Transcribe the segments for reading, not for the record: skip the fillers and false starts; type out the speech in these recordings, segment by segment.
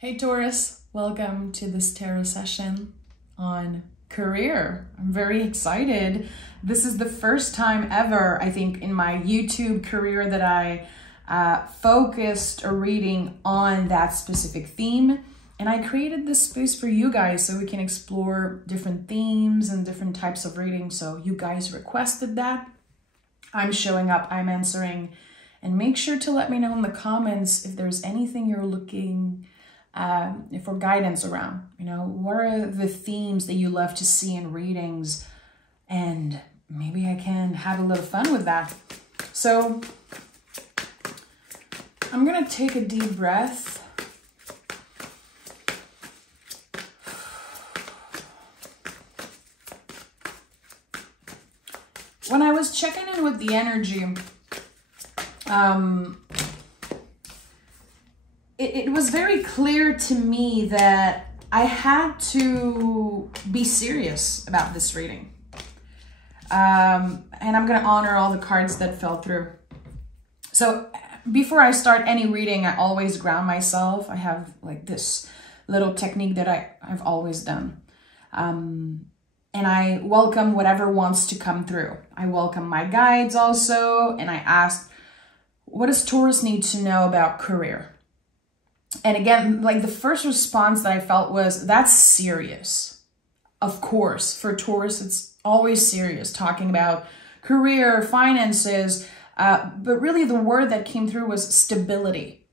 Hey Taurus, welcome to this tarot session on career. I'm very excited. This is the first time ever, I think, in my YouTube career that I focused a reading on that specific theme. And I created this space for you guys so we can explore different themes and different types of readings. So you guys requested that. I'm showing up, I'm answering, and make sure to let me know in the comments if there's anything you're looking for guidance around. You know, what are the themes that you love to see in readings? And maybe I can have a little fun with that. So I'm gonna take a deep breath. When I was checking in with the energy, it was very clear to me that I had to be serious about this reading. And I'm going to honor all the cards that fell through. So before I start any reading, I always ground myself. I have like this little technique that I've always done. And I welcome whatever wants to come through. I welcome my guides also. And I asked, what does Taurus need to know about career? And again, like the first response that I felt was, that's serious. Of course, for Taurus, it's always serious, talking about career, finances, but really the word that came through was stability.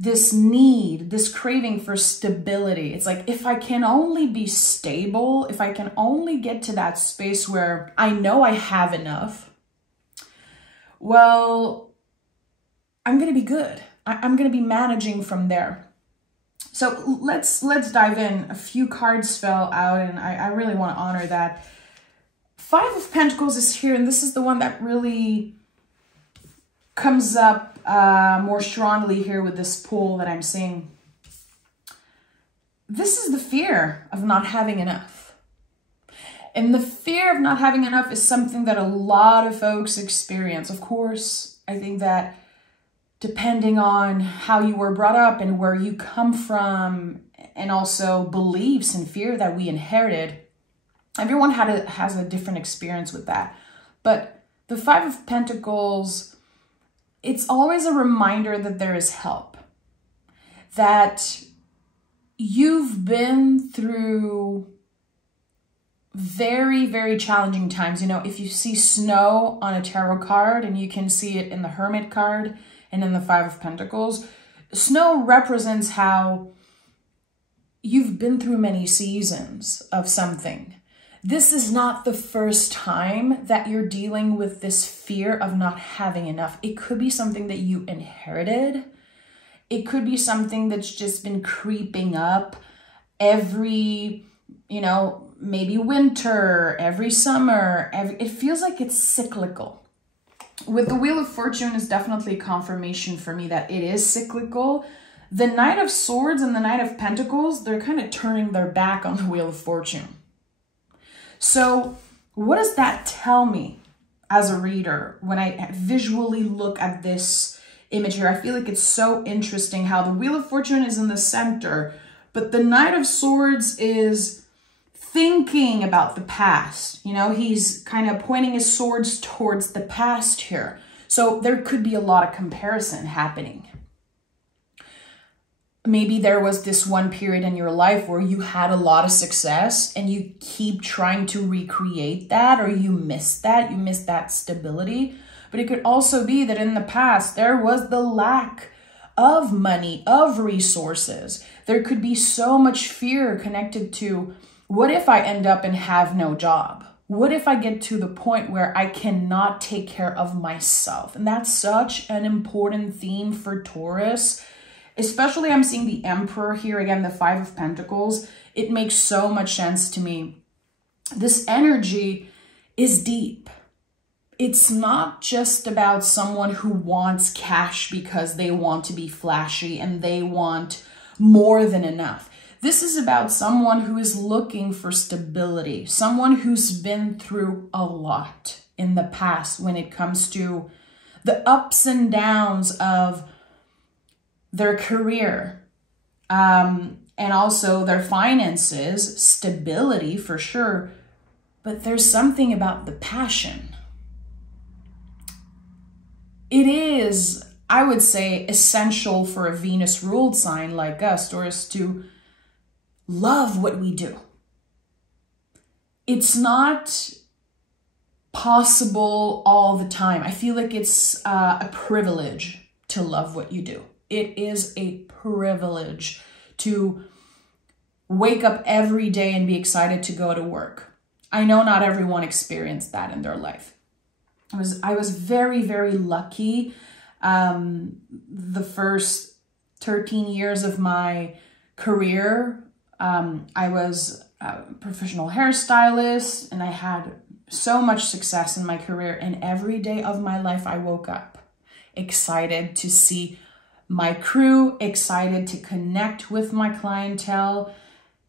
This need, this craving for stability. It's like, if I can only be stable, if I can only get to that space where I know I have enough, well, I'm going to be good. I'm going to be managing from there. So let's dive in. A few cards fell out and I really want to honor that. Five of Pentacles is here, and this is the one that really comes up more strongly here with this pull that I'm seeing. This is the fear of not having enough. And the fear of not having enough is something that a lot of folks experience. Of course, I think that depending on how you were brought up and where you come from, and also beliefs and fear that we inherited, everyone has a different experience with that. But the Five of Pentacles, it's always a reminder that there is help, that you've been through very, very challenging times. You know, if you see snow on a tarot card, and you can see it in the Hermit card and in the Five of Pentacles, snow represents how you've been through many seasons of something. This is not the first time that you're dealing with this fear of not having enough. It could be something that you inherited. It could be something that's just been creeping up every, you know, maybe winter, every summer. It feels like it's cyclical. With the Wheel of Fortune is definitely confirmation for me that it is cyclical. The Knight of Swords and the Knight of Pentacles, they're kind of turning their back on the Wheel of Fortune. So what does that tell me as a reader when I visually look at this image here? I feel like it's so interesting how the Wheel of Fortune is in the center, but the Knight of Swords is thinking about the past. You know, he's kind of pointing his swords towards the past here. So there could be a lot of comparison happening. Maybe there was this one period in your life where you had a lot of success and you keep trying to recreate that, or you missed that stability. But it could also be that in the past, there was the lack of money, of resources. There could be so much fear connected to, what if I end up and have no job? What if I get to the point where I cannot take care of myself? And that's such an important theme for Taurus. Especially I'm seeing the Emperor here, again, the Five of Pentacles. It makes so much sense to me. This energy is deep. It's not just about someone who wants cash because they want to be flashy and they want more than enough. This is about someone who is looking for stability, someone who's been through a lot in the past when it comes to the ups and downs of their career, and also their finances, stability for sure. But there's something about the passion. It is, I would say, essential for a Venus ruled sign like us, Taurus, to love what we do. It's not possible all the time. I feel like it's a privilege to love what you do. It is a privilege to wake up every day and be excited to go to work. I know not everyone experienced that in their life. I was very, very lucky. The first 13 years of my career, I was a professional hairstylist, and I had so much success in my career. And every day of my life, I woke up excited to see my crew, excited to connect with my clientele.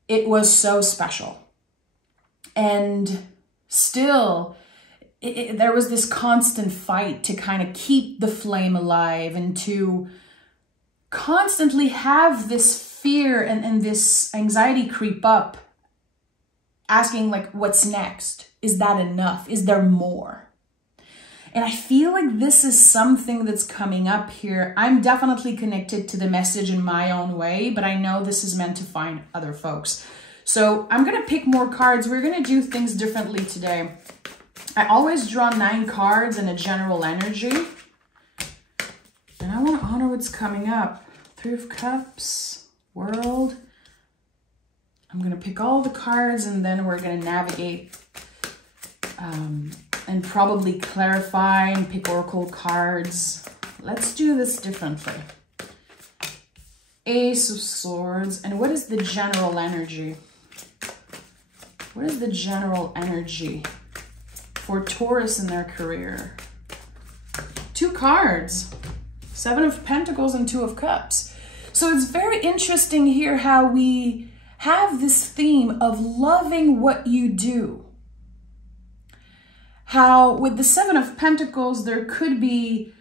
It was so special. And still, there was this constant fight to kind of keep the flame alive and to constantly have this fear and this anxiety creep up, asking like, what's next? Is that enough? Is there more? And I feel like this is something that's coming up here. I'm definitely connected to the message in my own way, but I know this is meant to find other folks. So I'm going to pick more cards. We're going to do things differently today. I always draw 9 cards in a general energy. And I want to honor what's coming up. 3 of Cups, World. I'm going to pick all the cards, and then we're going to navigate and probably clarify and pick oracle cards. Let's do this differently. Ace of Swords. And what is the general energy? What is the general energy for Taurus in their career? 2 cards. 7 of Pentacles and 2 of Cups. So it's very interesting here how we have this theme of loving what you do. How with the 7 of Pentacles, there could be,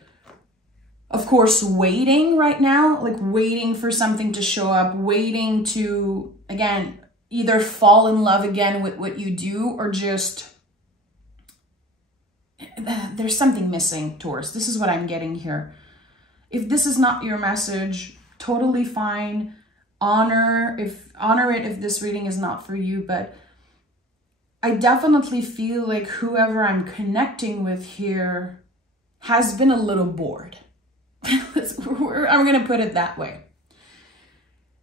of course, waiting right now, like waiting for something to show up, waiting to, again, either fall in love again with what you do, or just, there's something missing, Taurus. This is what I'm getting here. If this is not your message, totally fine. Honor it if this reading is not for you, but I definitely feel like whoever I'm connecting with here has been a little bored. I'm going to put it that way.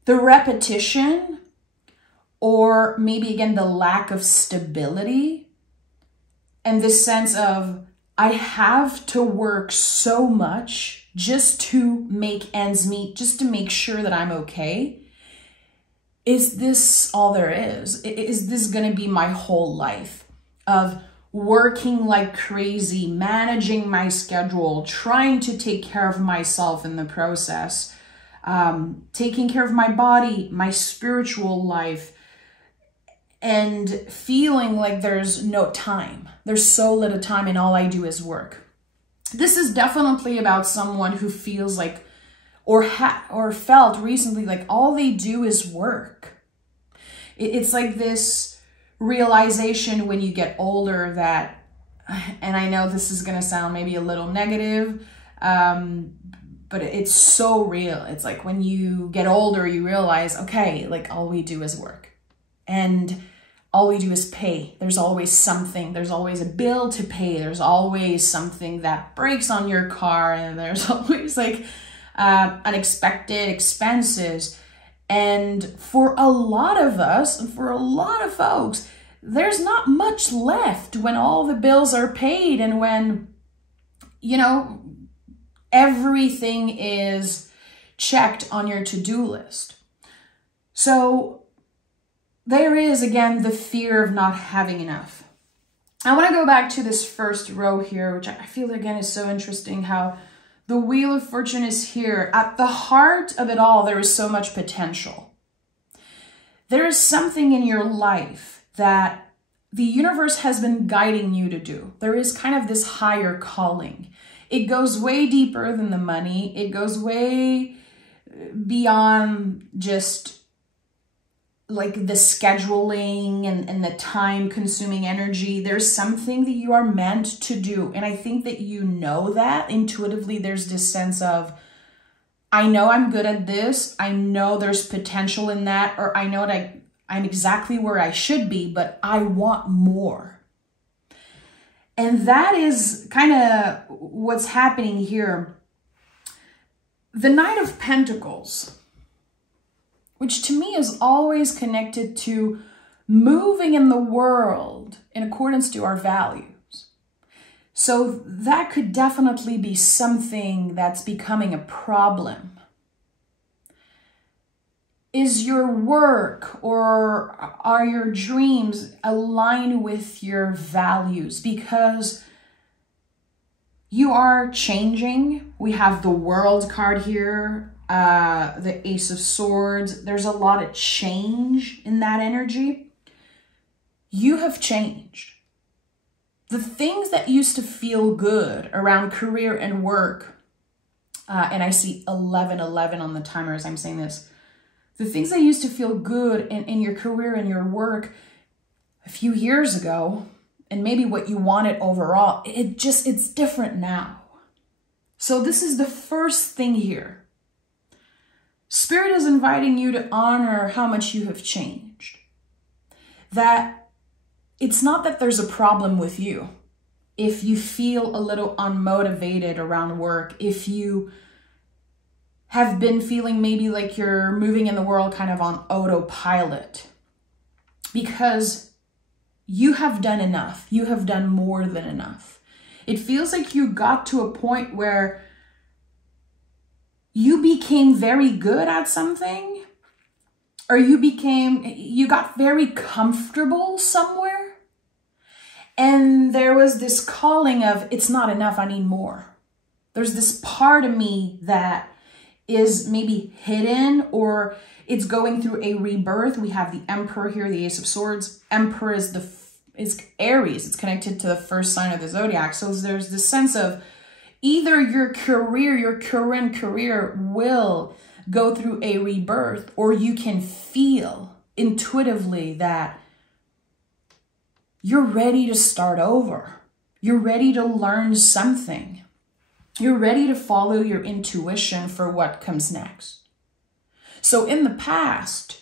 The repetition, or maybe again, the lack of stability, and this sense of, I have to work so much just to make ends meet, just to make sure that I'm okay. Is this all there is? Is this going to be my whole life of working like crazy, managing my schedule, trying to take care of myself in the process, taking care of my body, my spiritual life, and feeling like there's no time. There's so little time and all I do is work. This is definitely about someone who feels like, or felt recently like all they do is work. It's like this realization when you get older that, and I know this is going to sound maybe a little negative, but it's so real. It's like when you get older, you realize, okay, like all we do is work. And all we do is pay. There's always something. There's always a bill to pay. There's always something that breaks on your car. And there's always like unexpected expenses. And for a lot of us, and for a lot of folks, there's not much left when all the bills are paid and when, you know, everything is checked on your to-do list. So there is, again, the fear of not having enough. I want to go back to this first row here, which I feel, again, is so interesting, how the Wheel of Fortune is here. At the heart of it all, there is so much potential. There is something in your life that the universe has been guiding you to do. There is kind of this higher calling. It goes way deeper than the money. It goes way beyond just like the scheduling and the time consuming energy. There's something that you are meant to do. And I think that you know that intuitively. There's this sense of, I know I'm good at this. I know there's potential in that, or I know that I'm exactly where I should be, but I want more. And that is kind of what's happening here. The Knight of Pentacles, which to me is always connected to moving in the world in accordance to our values. So that could definitely be something that's becoming a problem. Is your work or are your dreams aligned with your values? Because you are changing. We have the World card here, the Ace of Swords. There's a lot of change in that energy. You have changed. The things that used to feel good around career and work, and I see 1111 on the timer as I'm saying this, the things that used to feel good in your career and your work a few years ago, and maybe what you wanted overall, it's different now. So this is the first thing here. Spirit is inviting you to honor how much you have changed. That it's not that there's a problem with you. If you feel a little unmotivated around work, if you have been feeling maybe like you're moving in the world kind of on autopilot, because you have done enough. You have done more than enough. It feels like you got to a point where you became very good at something, or you got very comfortable somewhere, and there was this calling of, it's not enough, I need more. There's this part of me that is maybe hidden, or it's going through a rebirth. We have the Emperor here, the Ace of Swords. Emperor is Aries. It's connected to the first sign of the zodiac. So there's this sense of either your current career will go through a rebirth, or you can feel intuitively that you're ready to start over. You're ready to learn something. You're ready to follow your intuition for what comes next. So in the past,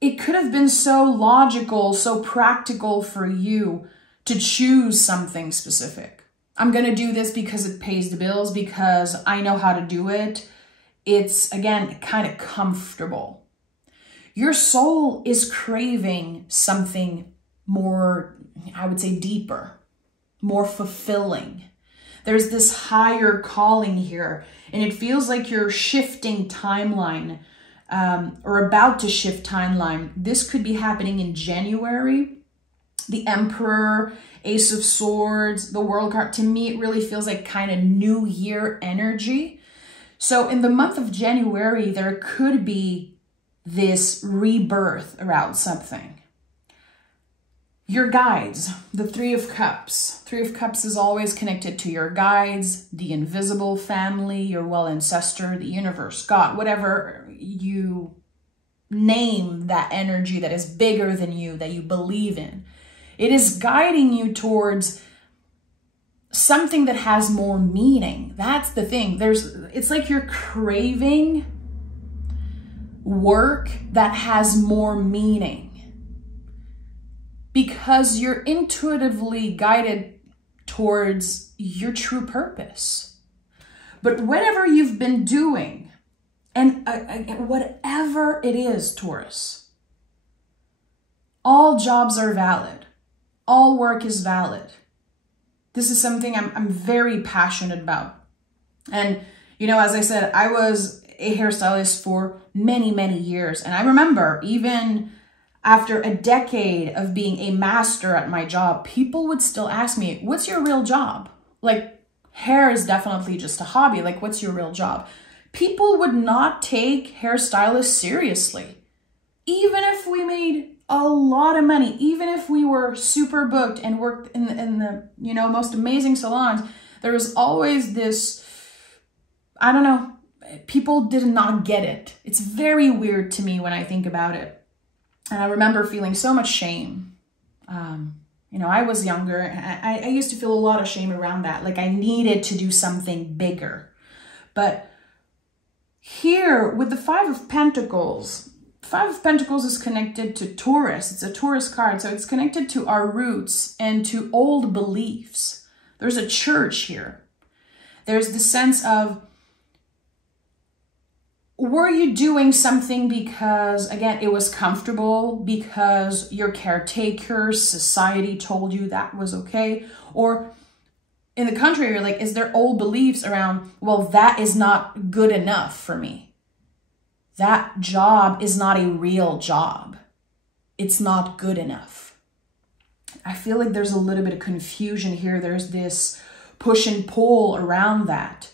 it could have been so logical, so practical for you to choose something specific. I'm going to do this because it pays the bills, because I know how to do it. It's, again, kind of comfortable. Your soul is craving something more, I would say, deeper, more fulfilling. There's this higher calling here, and it feels like you're shifting timeline, or about to shift timeline. This could be happening in January. The Emperor, Ace of Swords, the World card, to me, it really feels like kind of New Year energy. So in the month of January, there could be this rebirth around something. Your guides, the Three of Cups. Three of Cups is always connected to your guides, the invisible family, your well ancestor, the universe, God, whatever you name that energy that is bigger than you, that you believe in. It is guiding you towards something that has more meaning. That's the thing. It's like you're craving work that has more meaning, because you're intuitively guided towards your true purpose. But whatever you've been doing, and whatever it is, Taurus, all jobs are valid. All work is valid. This is something I'm very passionate about. And, you know, as I said, I was a hairstylist for many, many years. And I remember even after a decade of being a master at my job, people would still ask me, what's your real job? Like, hair is definitely just a hobby. Like, what's your real job? People would not take hairstylists seriously. Even if we made a lot of money, even if we were super booked and worked in the most amazing salons, there was always this, I don't know, people did not get it. It's very weird to me when I think about it. And I remember feeling so much shame. You know, I was younger. I used to feel a lot of shame around that. Like I needed to do something bigger. But here with the Five of Pentacles is connected to Taurus. It's a Taurus card. So it's connected to our roots and to old beliefs. There's a church here. There's the sense of, were you doing something because, again, it was comfortable, because your caretaker, society told you that was okay? Or in the country, you're like, is there old beliefs around, well, that is not good enough for me. That job is not a real job. It's not good enough. I feel like there's a little bit of confusion here. There's this push and pull around that.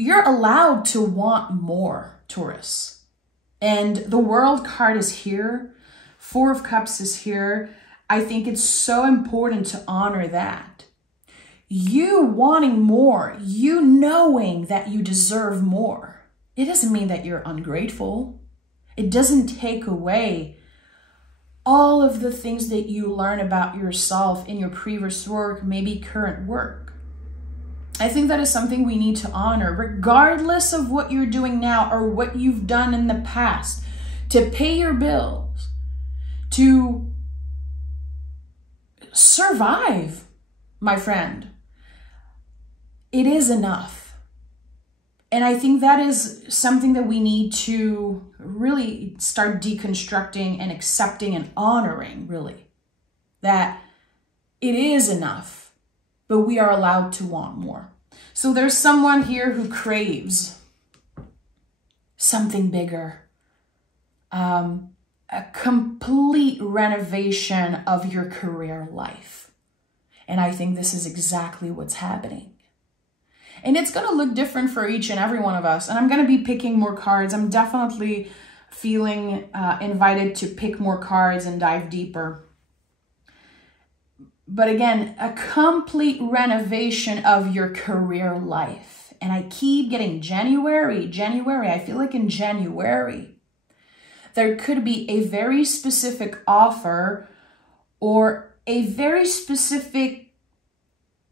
You're allowed to want more, Taurus. And the World card is here. Four of Cups is here. I think it's so important to honor that. You wanting more, you knowing that you deserve more. It doesn't mean that you're ungrateful. It doesn't take away all of the things that you learn about yourself in your previous work, maybe current work. I think that is something we need to honor, regardless of what you're doing now or what you've done in the past, to pay your bills, to survive, my friend. It is enough. And I think that is something that we need to really start deconstructing and accepting and honoring, really, that it is enough. But we are allowed to want more. So there's someone here who craves something bigger. A complete renovation of your career life. And I think this is exactly what's happening. And it's going to look different for each and every one of us. And I'm going to be picking more cards. I'm definitely feeling invited to pick more cards and dive deeper. But again, a complete renovation of your career life. And I keep getting January. I feel like in January, there could be a very specific offer or a very specific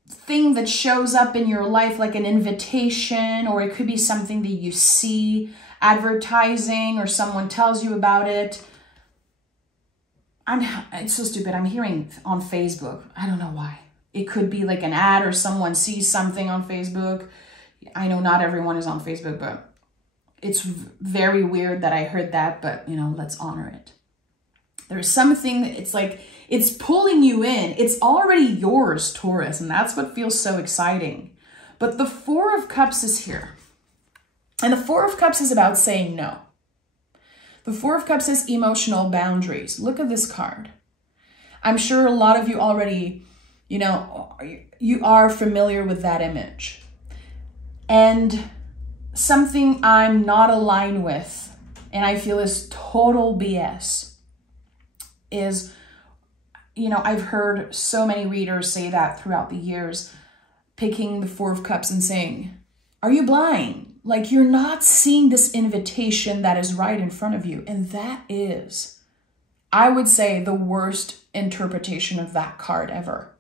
thing that shows up in your life, like an invitation, or it could be something that you see advertising or someone tells you about it. It's so stupid. I'm hearing on Facebook. I don't know why. It could be like an ad or someone sees something on Facebook. I know not everyone is on Facebook, but it's very weird that I heard that, but you know, let's honor it. There's something, it's like, it's pulling you in. It's already yours, Taurus, and that's what feels so exciting. But the Four of Cups is here. And the Four of Cups is about saying no. The Four of Cups is emotional boundaries. Look at this card. I'm sure a lot of you already, you know, you are familiar with that image. And something I'm not aligned with, and I feel is total BS, is, you know, I've heard so many readers say that throughout the years, picking the Four of Cups and saying, are you blind? Like you're not seeing this invitation that is right in front of you. And that is, I would say, the worst interpretation of that card ever.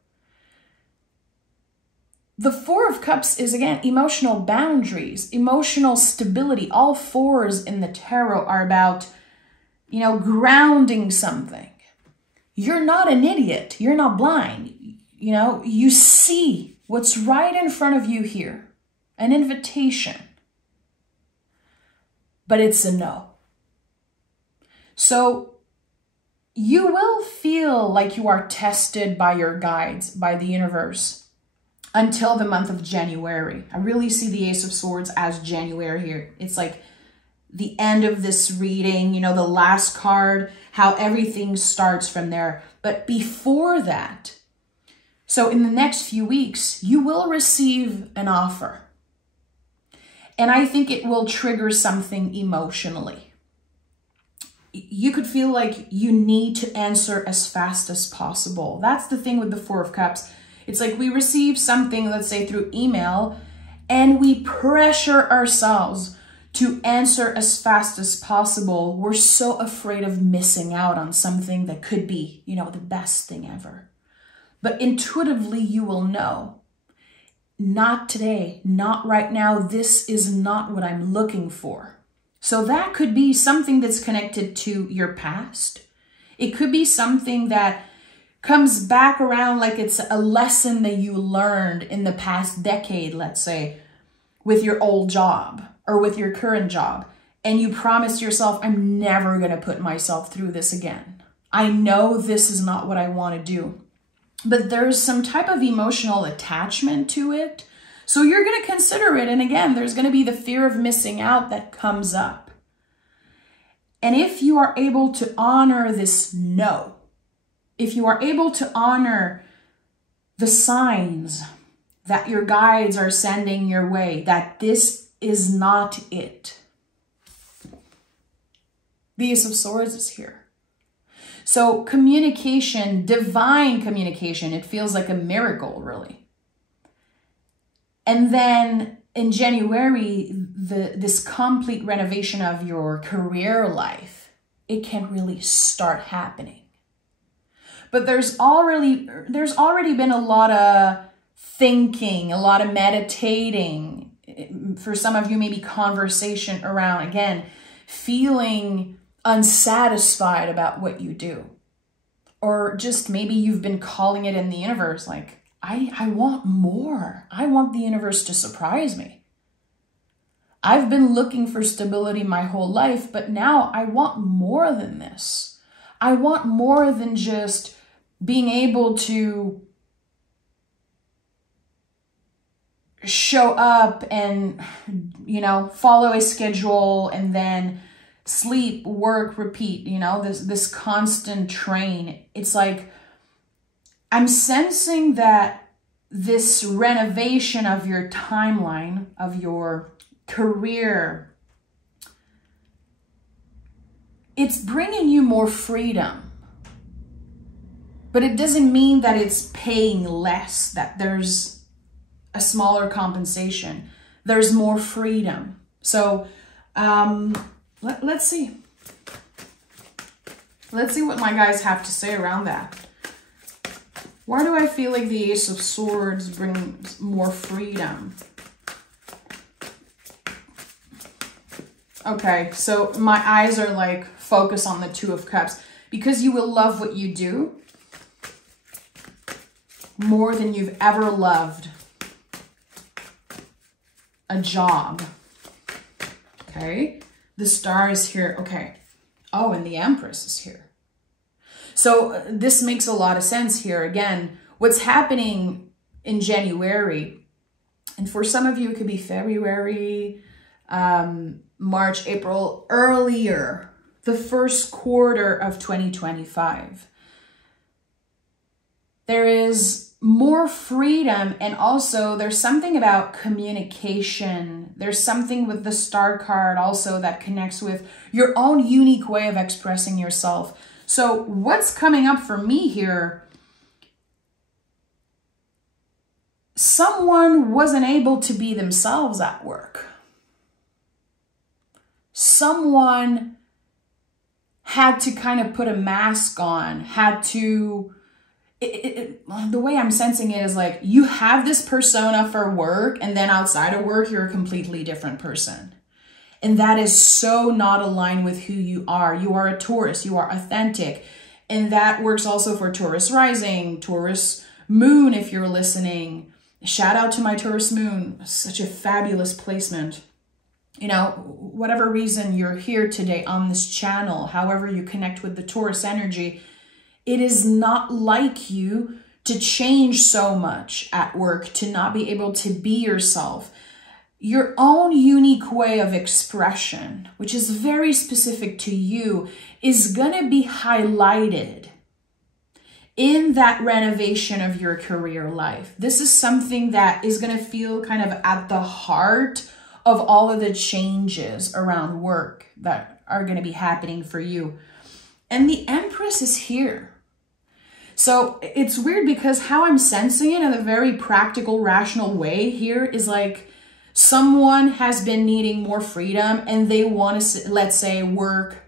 The Four of Cups is, again, emotional boundaries, emotional stability. All fours in the tarot are about, you know, grounding something. You're not an idiot. You're not blind. You know, you see what's right in front of you here. An invitation. But it's a no. So you will feel like you are tested by your guides, by the universe, until the month of January. I really see the Ace of Swords as January here. It's like the end of this reading, you know, the last card, how everything starts from there. But before that, so in the next few weeks, you will receive an offer. And I think it will trigger something emotionally. You could feel like you need to answer as fast as possible. That's the thing with the Four of Cups. It's like we receive something, let's say through email, and we pressure ourselves to answer as fast as possible. We're so afraid of missing out on something that could be, you know, the best thing ever. But intuitively, you will know, not today, not right now. This is not what I'm looking for. So that could be something that's connected to your past. It could be something that comes back around like it's a lesson that you learned in the past decade, let's say, with your old job or with your current job. And you promised yourself, I'm never going to put myself through this again. I know this is not what I want to do. But there's some type of emotional attachment to it. So you're going to consider it. And again, there's going to be the fear of missing out that comes up. And if you are able to honor this no, if you are able to honor the signs that your guides are sending your way, that this is not it. The Ace of Swords is here. So communication, divine communication, it feels like a miracle, really. And then in January, this complete renovation of your career life, it can really start happening. But there's already been a lot of thinking, a lot of meditating. For some of you, maybe conversation around, again, feeling unsatisfied about what you do. Or just maybe you've been calling it in the universe, like, I want more. I want the universe to surprise me. I've been looking for stability my whole life, but now I want more than this. I want more than just being able to show up and, you know, follow a schedule and then sleep, work, repeat, you know, this constant train. It's like, I'm sensing that this renovation of your timeline, of your career, it's bringing you more freedom. But it doesn't mean that it's paying less, that there's a smaller compensation. There's more freedom. So let's see. Let's see what my guys have to say around that. Why do I feel like the Ace of Swords brings more freedom? Okay, so my eyes are like focused on the Two of Cups. Because you will love what you do more than you've ever loved a job. Okay, the Star is here. Okay. Oh, and the Empress is here. So this makes a lot of sense here. Again, what's happening in January, and for some of you, it could be February, March, April, earlier, the first quarter of 2025. There is more freedom, and also there's something about communication. There's something with the Star card also that connects with your own unique way of expressing yourself. So what's coming up for me here? Someone wasn't able to be themselves at work. Someone had to kind of put a mask on, had to... the way I'm sensing it is like you have this persona for work, and then outside of work, you're a completely different person. And that is so not aligned with who you are. You are a Taurus, you are authentic. And that works also for Taurus rising, Taurus moon, if you're listening. Shout out to my Taurus moon, such a fabulous placement. You know, whatever reason you're here today on this channel, however you connect with the Taurus energy, it is not like you to change so much at work, to not be able to be yourself. Your own unique way of expression, which is very specific to you, is going to be highlighted in that renovation of your career life. This is something that is going to feel kind of at the heart of all of the changes around work that are going to be happening for you. And the Empress is here. So it's weird because how I'm sensing it in a very practical, rational way here is like, Someone has been needing more freedom and they want to, let's say, work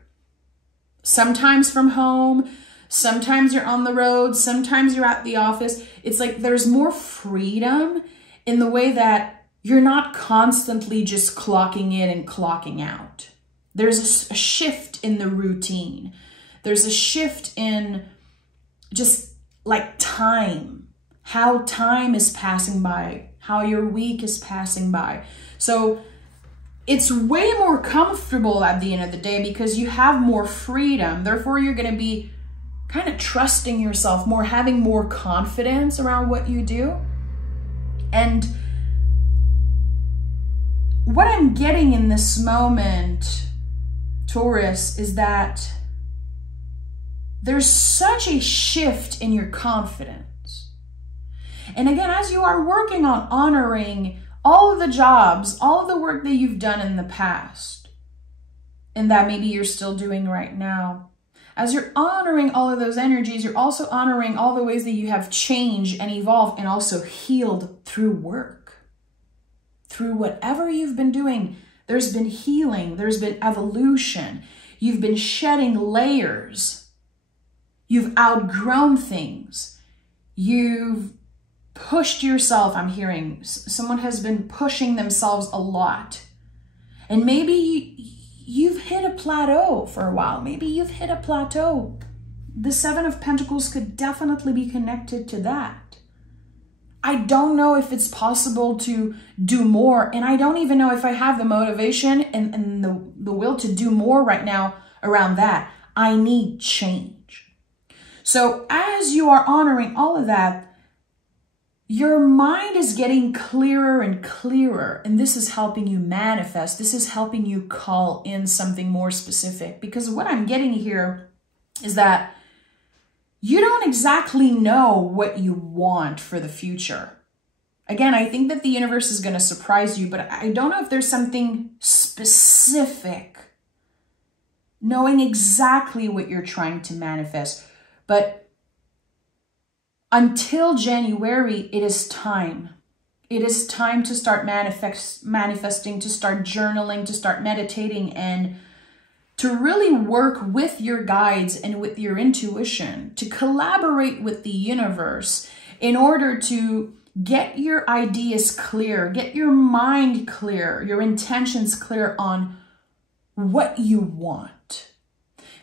sometimes from home, sometimes you're on the road, sometimes you're at the office. It's like there's more freedom in the way that you're not constantly just clocking in and clocking out. There's a shift in the routine. There's a shift in just like time, how time is passing by, how your week is passing by. So it's way more comfortable at the end of the day because you have more freedom. Therefore, you're going to be kind of trusting yourself more, having more confidence around what you do. And what I'm getting in this moment, Taurus, is that there's such a shift in your confidence. And again, as you are working on honoring all of the jobs, all of the work that you've done in the past, and that maybe you're still doing right now, as you're honoring all of those energies, you're also honoring all the ways that you have changed and evolved and also healed through work. Through whatever you've been doing, there's been healing, there's been evolution. You've been shedding layers. You've outgrown things. You've pushed yourself. I'm hearing someone has been pushing themselves a lot. And maybe you've hit a plateau for a while. Maybe you've hit a plateau. The Seven of Pentacles could definitely be connected to that. I don't know if it's possible to do more. And I don't even know if I have the motivation and the will to do more right now around that. I need change. So as you are honoring all of that, your mind is getting clearer and clearer. And this is helping you manifest. This is helping you call in something more specific. Because what I'm getting here is that you don't exactly know what you want for the future. Again, I think that the universe is going to surprise you, but I don't know if there's something specific, knowing exactly what you're trying to manifest. But until January, it is time. It is time to start manifesting, to start journaling, to start meditating, and to really work with your guides and with your intuition, to collaborate with the universe in order to get your ideas clear, get your mind clear, your intentions clear on what you want.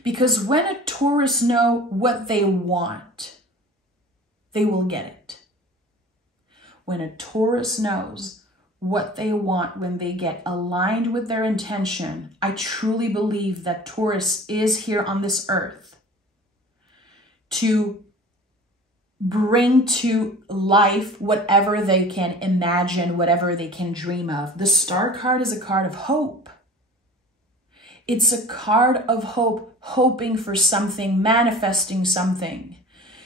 Because when a Taurus knows what they want, they will get it. When a Taurus knows what they want, when they get aligned with their intention, I truly believe that Taurus is here on this earth to bring to life whatever they can imagine, whatever they can dream of. The Star card is a card of hope. It's a card of hope, hoping for something, manifesting something.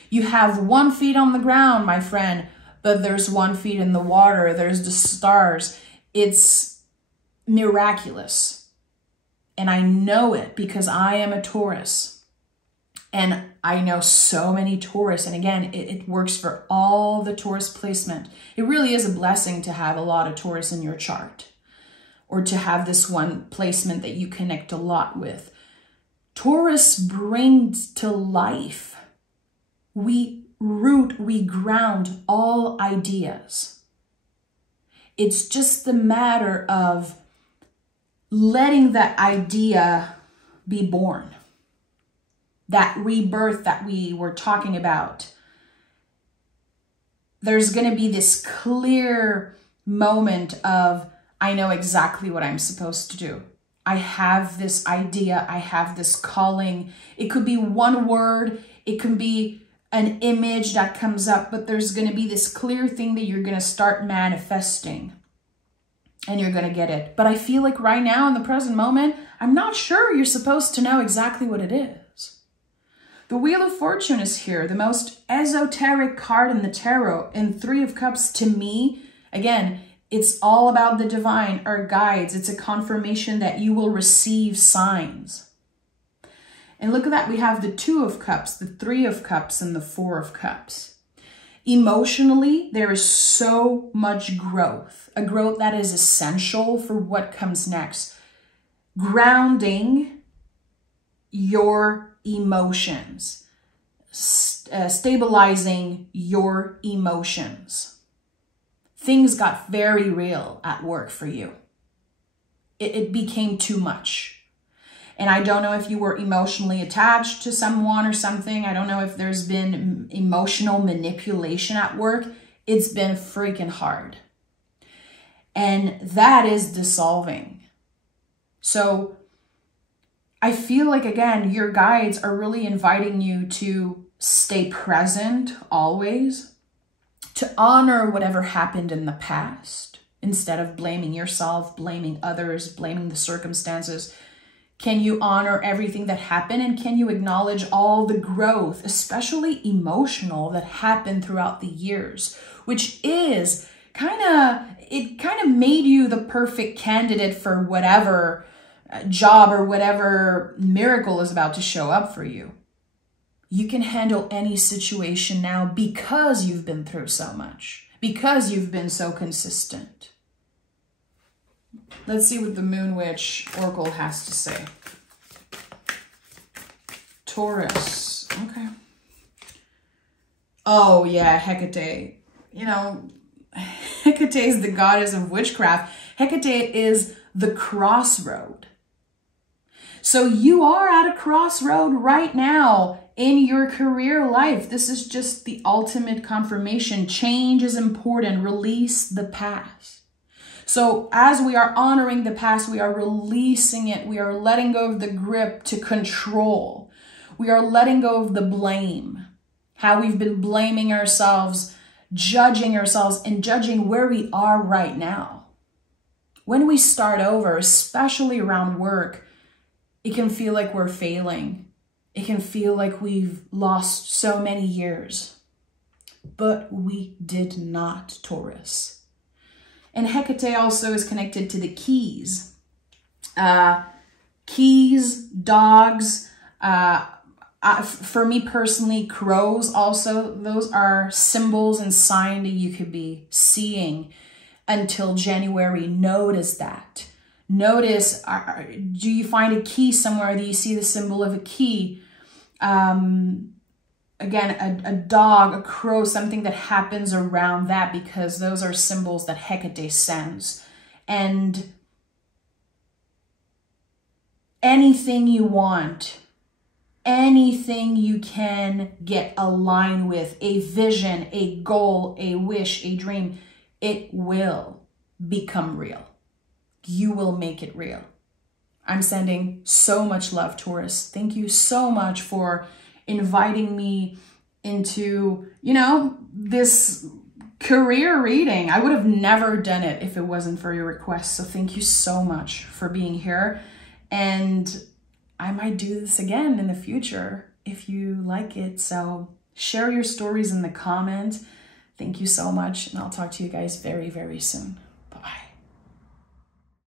You have 1 foot on the ground, my friend, but there's 1 foot in the water. There's the stars. It's miraculous. And I know it because I am a Taurus. And I know so many Taurus. And again, it works for all the Taurus placement. It really is a blessing to have a lot of Taurus in your chart, or to have this one placement that you connect a lot with. Taurus brings to life. We root, we ground all ideas. It's just the matter of letting that idea be born. That rebirth that we were talking about. There's going to be this clear moment of, I know exactly what I'm supposed to do. I have this idea. I have this calling. It could be one word. It can be an image that comes up, but there's going to be this clear thing that you're going to start manifesting, and you're going to get it. But I feel like right now in the present moment, I'm not sure you're supposed to know exactly what it is. The Wheel of Fortune is here, the most esoteric card in the tarot, and 3 of Cups to me, again, it's all about the divine, our guides. It's a confirmation that you will receive signs. And look at that. We have the 2 of Cups, the 3 of Cups, and the 4 of Cups. Emotionally, there is so much growth, a growth that is essential for what comes next. Grounding your emotions, stabilizing your emotions. Things got very real at work for you. It became too much. And I don't know if you were emotionally attached to someone or something. I don't know if there's been emotional manipulation at work. It's been freaking hard. And that is dissolving. So I feel like, again, your guides are really inviting you to stay present always, to honor whatever happened in the past, instead of blaming yourself, blaming others, blaming the circumstances. Can you honor everything that happened, and can you acknowledge all the growth, especially emotional, that happened throughout the years, which is kind of made you the perfect candidate for whatever job or whatever miracle is about to show up for you. You can handle any situation now because you've been through so much, because you've been so consistent. Let's see what the Moon Witch Oracle has to say. Taurus. Okay. Oh, yeah, Hecate. You know, Hecate is the goddess of witchcraft. Hecate is the crossroad. So you are at a crossroad right now in your career life. This is just the ultimate confirmation. Change is important. Release the past. So as we are honoring the past, we are releasing it. We are letting go of the grip to control. We are letting go of the blame. How we've been blaming ourselves, judging ourselves, and judging where we are right now. When we start over, especially around work, it can feel like we're failing. It can feel like we've lost so many years. But we did not, Taurus. And Hecate also is connected to the keys. Keys, dogs, for me personally, crows also, those are symbols and signs that you could be seeing until January. Notice that. Notice, do you find a key somewhere that you see the symbol of a key? Again, a dog, a crow, something that happens around that, because those are symbols that Hecate sends. And anything you want, anything you can get aligned with, a vision, a goal, a wish, a dream, it will become real. You will make it real. I'm sending so much love, Taurus. Thank you so much for inviting me into, you know, this career reading. I would have never done it if it wasn't for your request. So thank you so much for being here. And I might do this again in the future if you like it. So share your stories in the comment. Thank you so much. And I'll talk to you guys very, very soon.